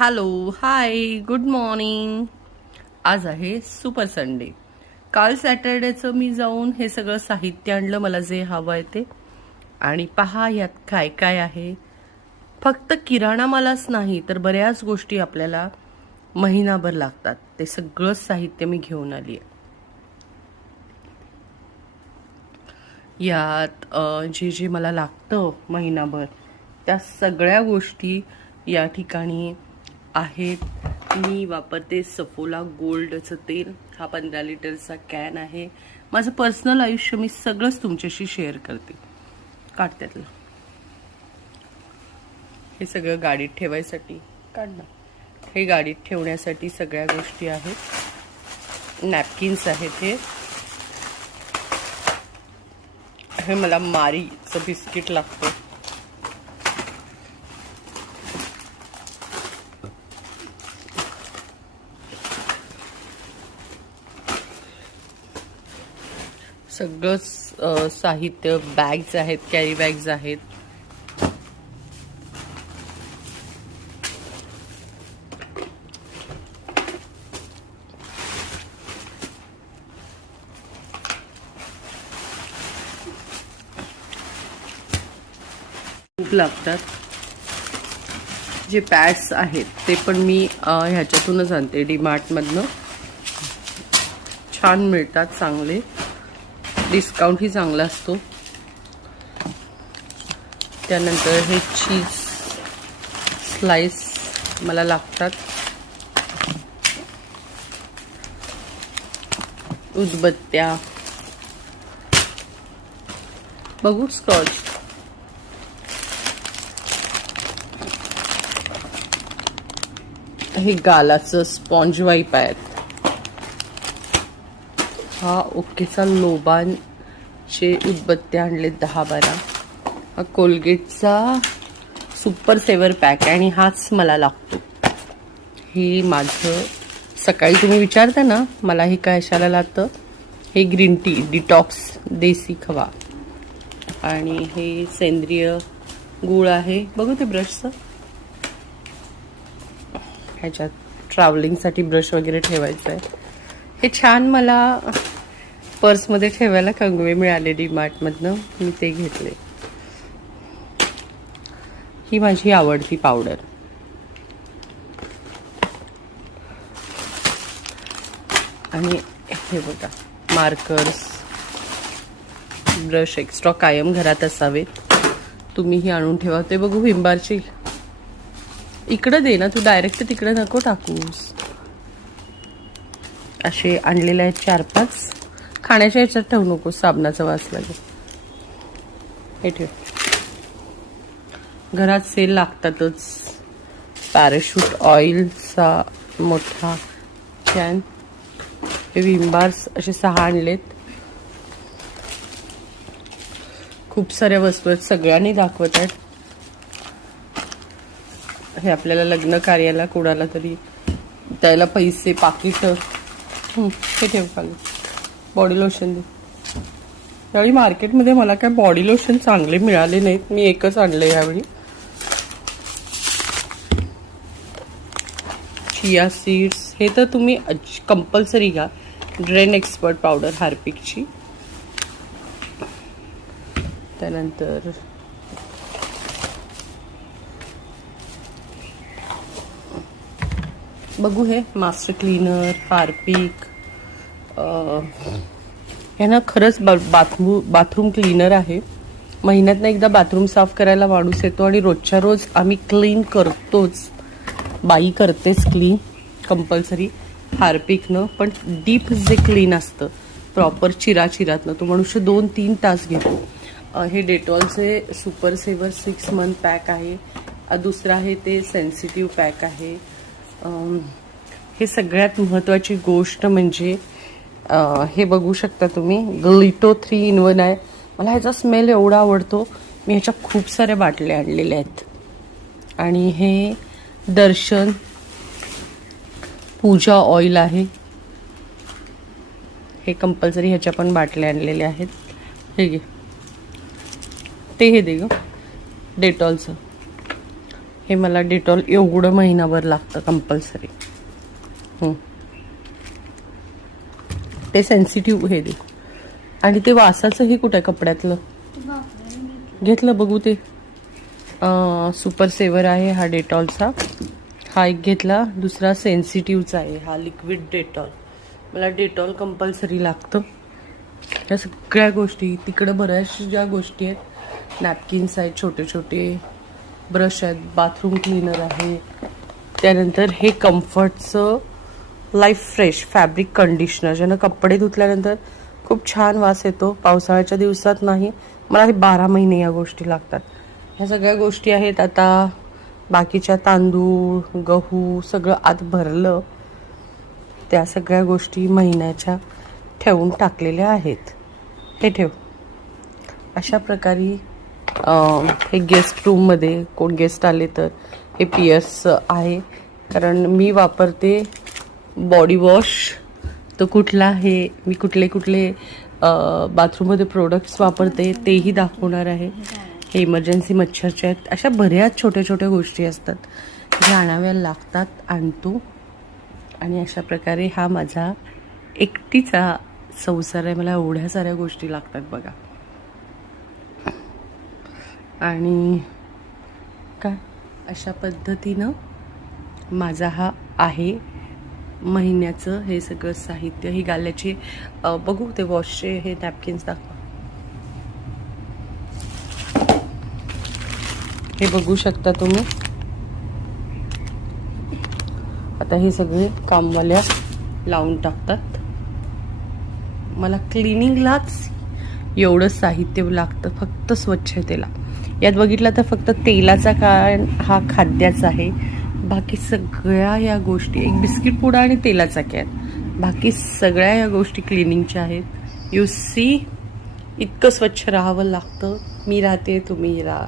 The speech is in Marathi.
Hello hi good morning. आज आहे सुपर संडे. काल सॅटर्डेचं मी जाऊन हे सगळं साहित्य आणलं मला जे हवं आहे ते. आणि पहा यात काय काय आहे. फक्त किराणा मालाच नाही तर बऱ्याच गोष्टी आपल्याला महिनाभर लागतात. ते सगळं साहित्य मी घेऊन आली आहे. यात जे जे मला लागतं महिनाभर त्या सगळ्या गोष्टी या ठिकाणी आहेत. मी वापरते सफोला गोल्डचं तेल. हा 15 लिटरचा कॅन आहे. माझं पर्सनल आयुष्य मी सगळंच तुमच्याशी शेअर करते. काढत्यातलं हे सगळं गाडीत ठेवायसाठी काढणं. हे गाडीत ठेवण्यासाठी सगळ्या गोष्टी आहेत. नॅपकिन्स आहेत. हे मला मारीचं बिस्किट लागतं. सगळंच साहित्य. बॅग्स आहेत, कॅरी बॅग्स आहेत. खूप लागतात. जे पॅड्स आहेत ते पण मी ह्याच्यातूनच आणते, डीमार्टमधनं. छान मिळतात, चांगले. डिस्काउंटही चांगला असतो. त्यानंतर हे चीज स्लाइस मला लागतात. उदबत्त्या, बघू स्कॉच. हे गालाचं स्पॉन्ज वाईप आहेत. हा ओकेचा लोबानचे उदबत्त्या आणले 10-12. हा कोलगेटचा सुपर सेवर पॅक आहे आणि हाच मला लागतो. हे माझं सकाळी तुम्ही विचारता ना मला हे कशाला लागतं. हे ग्रीन टी डिटॉक्स देसी खवा. आणि हे सेंद्रिय गूळ आहे. बघू ते ब्रशचं. ह्याच्यात ट्रॅव्हलिंगसाठी ब्रश वगैरे ठेवायचं आहे. हे छान मला पर्समध्ये ठेवायला कंगवे मिळाले डीमार्टमधनं. मी ते घेतले. ही माझी आवडती पावडर. आणि हे बघा मार्कर्स, ब्रश एक्स्ट्रा कायम घरात असावेत. तुम्हीही आणून ठेवा. ते बघू विंबारची. इकडं दे ना तू, डायरेक्ट तिकडे नको टाकूस. असे आणलेले आहेत 4-5. खाण्याच्या ह्याच्यात ठेवू नको, साबणाचा वास लागेल. हे ठेव. घरात सेल लागतातच. पॅराशूट ऑइलचा मोठा कॅन. हे विंबार्स असे 6 आणलेत. खूप साऱ्या वस्तू आहेत, सगळ्यांनी दाखवत आहेत. हे आपल्याला लग्न कार्याला कोणाला तरी द्यायला पैसे, पाकिट. हे ठेव खाली. बॉडी लोशन दे. यावेळी मार्केटमध्ये मला काय बॉडी लोशन चांगले मिळाले नाहीत. मी एकच आणले यावेळी. चिया सीड्स हे तर तुम्ही कंपल्सरी घ्या. ड्रेन एक्सपर्ट पावडर हार्पिकची. त्यानंतर बघू हे मास्टर क्लीनर हार्पिक. हे ना खरंच बाथरूम क्लीनर आहे. महिन्यातनं एकदा बाथरूम साफ करायला माणूस येतो आणि रोजच्या रोज आम्ही क्लीन करतोच. बाई करतेच क्लीन कंपल्सरी हार्पिकनं. पण डीप जे क्लीन असतं प्रॉपर चिराचिरातनं तो मनुष्य 2-3 तास घेतो. हे डेटॉलचे सुपर सेवर 6 मंथ पॅक आहे. दुसरं आहे ते सेन्सिटिव्ह पॅक आहे. हे सगळ्यात महत्त्वाची गोष्ट म्हणजे हे बघू शकता तुम्ही ग्लिटो 3 in 1 आहे. मला ह्याचा स्मेल एवढा आवडतो. मी ह्याच्या खूप साऱ्या बाटल्या आणलेल्या आहेत. आणि हे दर्शन पूजा ऑइल आहे. हे कंपल्सरी ह्याच्या पण बाटल्या आणलेल्या आहेत. हे घे. ते हे दे ग डेटॉलचं. हे मला डेटॉल एवढं महिनाभर लागतं कंपल्सरी. ते सेन्सिटिव्ह हे दे. आणि ते वासाचं हे कुठे कपड्यातलं घेतलं बघू ते सुपर सेवर आहे हा डेटॉलचा. हा एक घेतला. दुसरा सेन्सिटिव्हचा आहे हा लिक्विड डेटॉल. मला डेटॉल कंपल्सरी लागतं. या सगळ्या गोष्टी तिकडं बऱ्याचशा ज्या गोष्टी आहेत, नॅपकिन्स आहेत छोटे छोटे, ब्रश आहेत, बाथरूम क्लीनर आहे, त्यानंतर हे कम्फर्टचं लाईफ फ्रेश फॅब्रिक कंडिशनर ज्यानं कपडे धुतल्यानंतर खूप छान वास येतो. पावसाळ्याच्या दिवसात नाही, मला हे 12 महिने या गोष्टी लागतात. ह्या सगळ्या गोष्टी आहेत. आता बाकीच्या तांदूळ गहू सगळं आत भरलं, त्या सगळ्या गोष्टी महिन्याच्या ठेवून टाकलेल्या आहेत. हे ठेव. अशा प्रकारे हे गेस्ट रूममध्ये कोण गेस्ट आले तर हे पियर्स आहे. कारण मी वापरते बॉडी वॉश. तर कुठला हे मी कुठले कुठले बाथरूममध्ये प्रोडक्ट्स वापरते तेही दाखवणार आहे. हे इमर्जन्सी मच्छरचे आहेत. अशा बऱ्याच छोट्या छोट्या गोष्टी असतात ज्या आणाव्या लागतात, आणतो. आणि अशा प्रकारे हा माझा एकटीचा संसार आहे. मला एवढ्या साऱ्या गोष्टी लागतात बघा. आणि काय अशा पद्धतीनं माझा हा आहे महिन्याचं हे सगळं साहित्य. ही गाल्याची बघू ते वॉशचे हे नॅपकिन्स दाखवा. हे बघू शकता तुम्ही. आता हे सगळे कामवाल्या लावून टाकतात. मला क्लिनिंगलाच एवढं साहित्य लागतं फक्त स्वच्छतेला. यात बघितलं तर फक्त तेलाचा कारण हा खाद्याचा आहे. बाकी सगळ्या या गोष्टी एक बिस्किट पुडा आणि तेलाचा कॅन, बाकी सगळ्या या गोष्टी क्लिनिंगच्या आहेत. यू सी इतकं स्वच्छ राहावं लागतं. मी राहते तुम्ही राहा.